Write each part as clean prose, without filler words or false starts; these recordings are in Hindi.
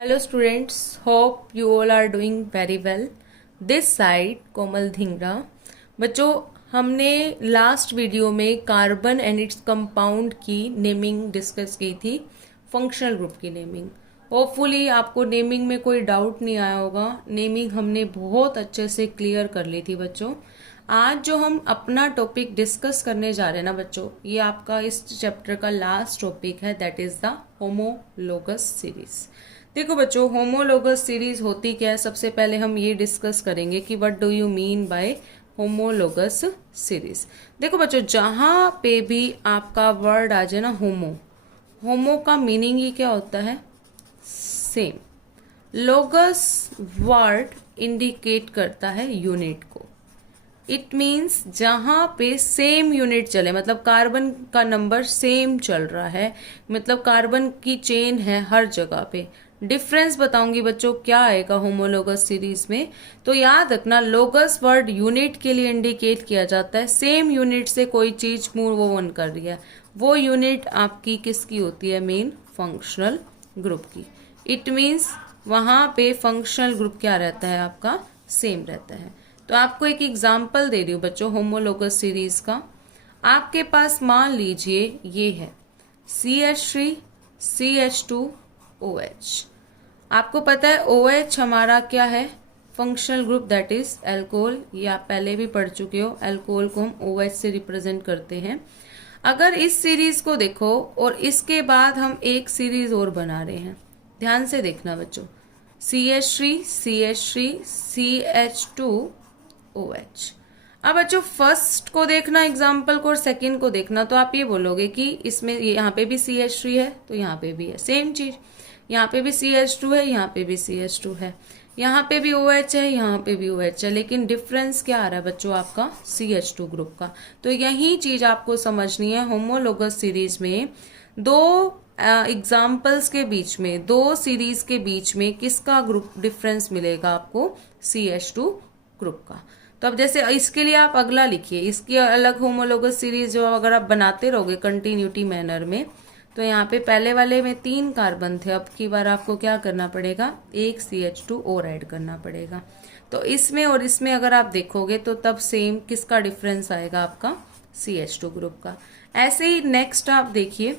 Hello students, hope you all are doing very well. This side कोमल धिंगरा। बच्चों, हमने लास्ट वीडियो में कार्बन एंड इट्स कंपाउंड की नेमिंग डिस्कस की थी, फंक्शनल ग्रुप की नेमिंग। होपफुली आपको नेमिंग में कोई डाउट नहीं आया होगा। नेमिंग हमने बहुत अच्छे से क्लियर कर ली थी बच्चों। आज जो हम अपना टॉपिक डिस्कस करने जा रहे हैं ना बच्चों, ये आपका इस चैप्टर का लास्ट टॉपिक है, that is the homologous series. देखो बच्चों, होमोलोगस सीरीज होती क्या है, सबसे पहले हम ये डिस्कस करेंगे कि what do you mean by homologous series. देखो बच्चों, जहां पे भी आपका वर्ड आ जाए ना होमो, होमो का मीनिंग ही क्या होता है, सेम। लोगस वर्ड इंडिकेट करता है यूनिट को। इट मीन्स जहां पे सेम यूनिट चले, मतलब कार्बन का नंबर सेम चल रहा है, मतलब कार्बन की चेन है हर जगह पे। डिफरेंस बताऊंगी बच्चों क्या आएगा होमोलोगस सीरीज में। तो याद रखना, लोगस वर्ड यूनिट के लिए इंडिकेट किया जाता है। सेम यूनिट से कोई चीज मूव ऑन कर रही है, वो यूनिट आपकी किसकी होती है, मेन फंक्शनल ग्रुप की। इट मीन्स वहां पे फंक्शनल ग्रुप क्या रहता है, आपका सेम रहता है। तो आपको एक एग्जाम्पल दे रही हूँ बच्चों होमोलोगस सीरीज का। आपके पास मान लीजिए ये है CH3 CH2 OH। आपको पता है OH हमारा क्या है, functional group, that is alcohol. ये आप पहले भी पढ़ चुके हो, एल्कोहल को हम OH से रिप्रेजेंट करते हैं। अगर इस सीरीज को देखो और इसके बाद हम एक सीरीज और बना रहे हैं, ध्यान से देखना बच्चों, CH3 CH3 CH2 OH। अब बच्चों फर्स्ट को देखना एग्जाम्पल को और सेकंड को देखना, तो आप ये बोलोगे कि इसमें यहाँ पे भी CH3 है तो यहाँ पे भी है सेम चीज, यहाँ पे भी CH2 है, यहाँ पे भी CH2 है, यहाँ पे भी OH है, यहाँ पे भी OH है, लेकिन डिफरेंस क्या आ रहा है बच्चों, आपका CH2 ग्रुप का। तो यही चीज आपको समझनी है, होमोलोगस सीरीज में दो एग्जाम्पल्स के बीच में, दो सीरीज के बीच में किसका ग्रुप डिफरेंस मिलेगा आपको, CH2 ग्रुप का। तो अब जैसे इसके लिए आप अगला लिखिए, इसकी अलग होमोलोगस सीरीज जो अगर आप बनाते रहोगे कंटिन्यूटी मैनर में, तो यहाँ पे पहले वाले में 3 कार्बन थे, अब की बार आपको क्या करना पड़ेगा, एक CH2 और ऐड करना पड़ेगा। तो इसमें और इसमें अगर आप देखोगे तो तब सेम किसका डिफरेंस आएगा, आपका CH2 ग्रुप का। ऐसे ही नेक्स्ट आप देखिए,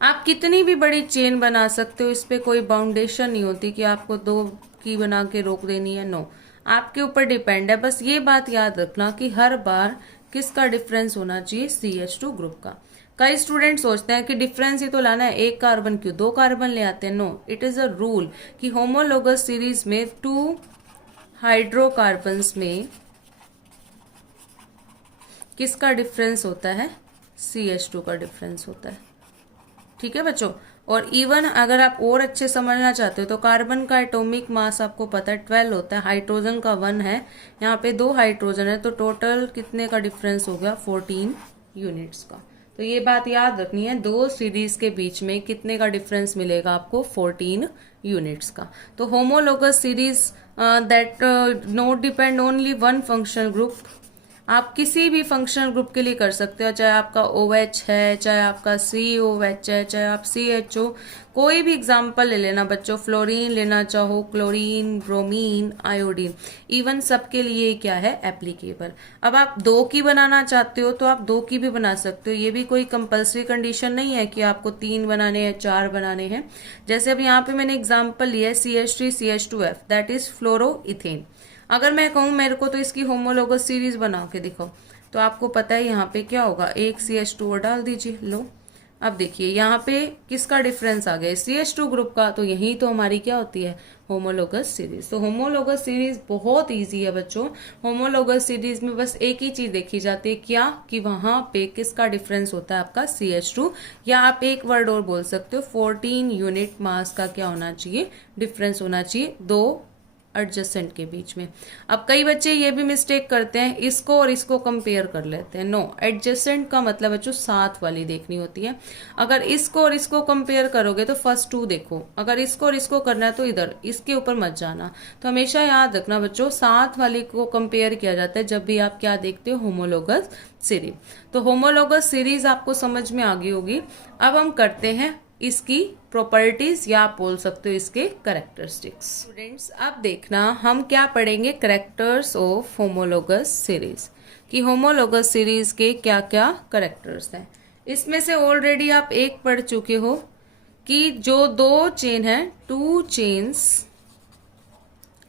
आप कितनी भी बड़ी चेन बना सकते हो, इस पे कोई बाउंडेशन नहीं होती कि आपको 2 की बना के रोक देनी है, नो, आपके ऊपर डिपेंड है। बस ये बात याद रखना कि हर बार किसका डिफरेंस होना चाहिए, CH2 ग्रुप का। कई स्टूडेंट सोचते हैं कि डिफरेंस ही तो लाना है, एक कार्बन क्यों 2 कार्बन ले आते हैं, no, it is a rule कि होमोलोगस सीरीज में 2 हाइड्रोकार्बन्स में किसका डिफरेंस होता है, CH2 का डिफरेंस होता है। ठीक है बच्चों। और इवन अगर आप और अच्छे समझना चाहते हो तो कार्बन का एटॉमिक मास आपको पता है 12 होता है, हाइड्रोजन का 1 है, यहाँ पे 2 हाइड्रोजन है, तो टोटल कितने का डिफरेंस हो गया, 14 यूनिट्स का। तो ये बात याद रखनी है, दो सीरीज के बीच में कितने का डिफरेंस मिलेगा आपको, 14 यूनिट्स का। तो homologous series that not depend only one functional group, आप किसी भी फंक्शनल ग्रुप के लिए कर सकते हो, चाहे आपका OH है, चाहे आपका COH है, चाहे आप CHO, कोई भी एग्जाम्पल ले लेना बच्चों, फ्लोरीन लेना चाहो, क्लोरीन, ब्रोमीन, आयोडीन, इवन सबके लिए क्या है, एप्लीकेबल। अब आप 2 की बनाना चाहते हो तो आप 2 की भी बना सकते हो, ये भी कोई कंपल्सरी कंडीशन नहीं है कि आपको 3 बनाने हैं, 4 बनाने हैं। जैसे अब यहाँ पे मैंने एग्जाम्पल लिया है CH3 CH2F, दैट इज फ्लोरोइथेन। अगर मैं कहूं मेरे को तो इसकी होमोलोगस सीरीज बना के दिखाओ, तो आपको पता है यहाँ पे क्या होगा, एक CH2 और डाल दीजिए, लो। अब देखिए यहाँ पे किसका डिफरेंस आ गया, CH2 ग्रुप का, तो यही तो हमारी क्या होती है, होमोलोगस सीरीज। तो होमोलोगस सीरीज बहुत इजी है बच्चों। होमोलोगस सीरीज में बस एक ही चीज देखी जाती है, क्या, कि वहां पे किसका डिफरेंस होता है, आपका CH2, या आप एक वर्ड और बोल सकते हो, 14 यूनिट मास का क्या होना चाहिए, डिफरेंस होना चाहिए, 2 एडजेसेंट के बीच में। अब कई बच्चे ये भी मिस्टेक करते हैं, इसको और इसको कंपेयर कर लेते हैं, नो, एडजेसेंट का मतलब बच्चों साथ वाली देखनी होती है। अगर इसको और इसको कंपेयर करोगे तो फर्स्ट 2 देखो, अगर इसको और इसको करना है तो इधर इसके ऊपर मत जाना। तो हमेशा याद रखना बच्चों, साथ वाली को कंपेयर किया जाता है जब भी आप क्या देखते हो, होमोलोगस सीरीज। तो होमोलोगस सीरीज आपको समझ में आ गई होगी। अब हम करते हैं इसकी प्रॉपर्टीज या आप बोल सकते हो इसके कैरेक्टरिस्टिक्स। स्टूडेंट्स अब देखना हम क्या पढ़ेंगे, कैरेक्टर्स ऑफ होमोलोगस सीरीज, कि होमोलोगस सीरीज के क्या क्या कैरेक्टर्स हैं। इसमें से ऑलरेडी आप एक पढ़ चुके हो कि जो दो चेन है, two chains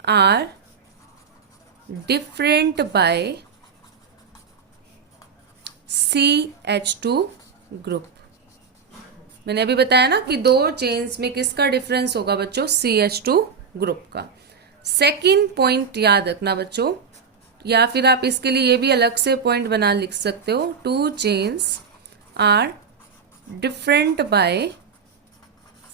are different by CH2 group. मैंने अभी बताया ना कि दो चेन्स में किसका डिफरेंस होगा बच्चों, CH2 ग्रुप का। सेकंड पॉइंट याद रखना बच्चों, या फिर आप इसके लिए ये भी अलग से पॉइंट बना लिख सकते हो, two chains are different by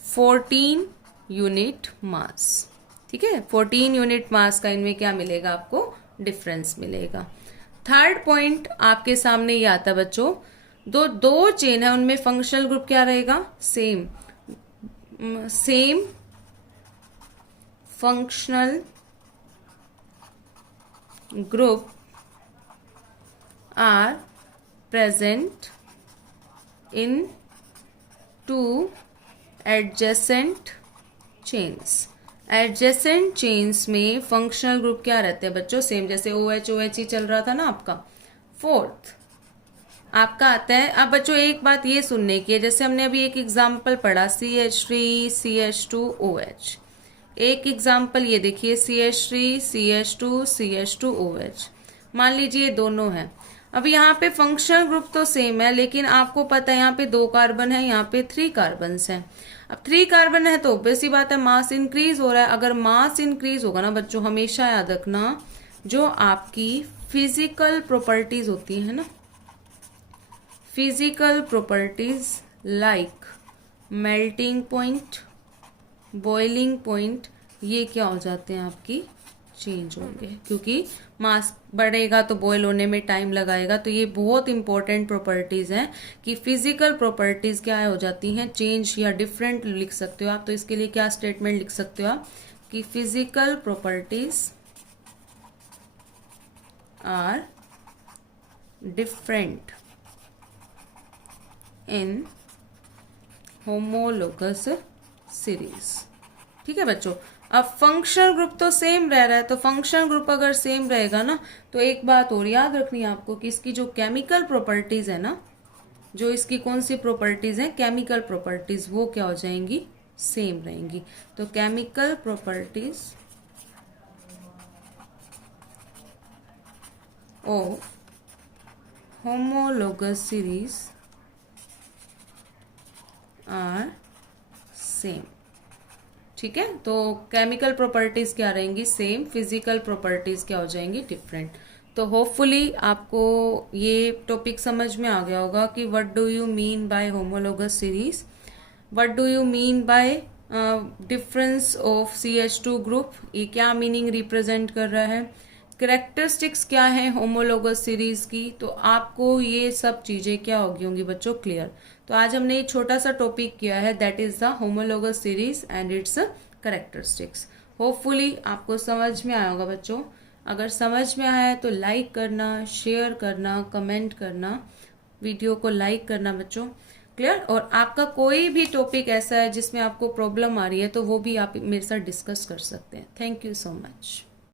14 unit mass. ठीक है, 14 यूनिट मास का इनमें क्या मिलेगा आपको, डिफरेंस मिलेगा। थर्ड पॉइंट आपके सामने ये आता है बच्चों, दो चेन है उनमें फंक्शनल ग्रुप क्या रहेगा, same functional group are present in two adjacent chains. Adjacent chains में फंक्शनल ग्रुप क्या रहते हैं बच्चों, सेम, जैसे OH ही चल रहा था ना आपका। फोर्थ आपका आता है, अब बच्चों एक बात ये सुनने की है, जैसे हमने अभी एक एग्जाम्पल पढ़ा CH3 CH2 OH, एक एग्जाम्पल ये देखिए CH3 CH2 CH2 OH। मान लीजिए दोनों हैं, अब यहाँ पे फंक्शनल ग्रुप तो सेम है, लेकिन आपको पता है यहाँ पे 2 कार्बन है, यहाँ पे 3 कार्बन्स हैं। अब 3 कार्बन है तो ऑब्वियस सी बात है मास इंक्रीज हो रहा है। अगर मास इंक्रीज होगा ना बच्चों, हमेशा याद रखना जो आपकी फिजिकल प्रॉपर्टीज होती है ना, physical properties like melting point, boiling point, ये क्या हो जाते हैं आपकी, चेंज होंगे, क्योंकि मास बढ़ेगा तो बॉयल होने में टाइम लगाएगा। तो ये बहुत इंपॉर्टेंट प्रॉपर्टीज हैं कि फिजिकल प्रॉपर्टीज क्या हो जाती हैं, चेंज या डिफरेंट लिख सकते हो आप। तो इसके लिए क्या स्टेटमेंट लिख सकते हो आप कि physical properties are different in homologous series. ठीक है बच्चों, अब फंक्शनल ग्रुप तो सेम रह रहा है, तो फंक्शनल ग्रुप अगर सेम रहेगा ना, तो एक बात और याद रखनी है आपको कि इसकी जो केमिकल प्रॉपर्टीज है ना, जो इसकी कौन सी प्रॉपर्टीज हैं, केमिकल प्रॉपर्टीज, वो क्या हो जाएंगी, सेम रहेंगी। तो chemical properties of homologous series are same. ठीक है, तो केमिकल प्रॉपर्टीज क्या रहेंगी, सेम, फिजिकल प्रॉपर्टीज क्या हो जाएंगी, डिफरेंट। तो होपफुली आपको ये टॉपिक समझ में आ गया होगा कि what do you mean by homologous series, what do you mean by difference of CH2 group, ये क्या मीनिंग रिप्रेजेंट कर रहा है, कैरेक्टरिस्टिक्स क्या है होमोलोगस सीरीज की। तो आपको ये सब चीजें क्या होंगी बच्चों, क्लियर। तो आज हमने एक छोटा सा टॉपिक किया है, that is the homologous series and it's characteristics. Hopefully आपको समझ में आया होगा बच्चों। अगर समझ में आया है तो लाइक करना, शेयर करना, कमेंट करना, वीडियो को लाइक करना बच्चों, क्लियर। और आपका कोई भी टॉपिक ऐसा है जिसमें आपको प्रॉब्लम आ रही है तो वो भी आप मेरे साथ डिस्कस कर सकते हैं। Thank you so much.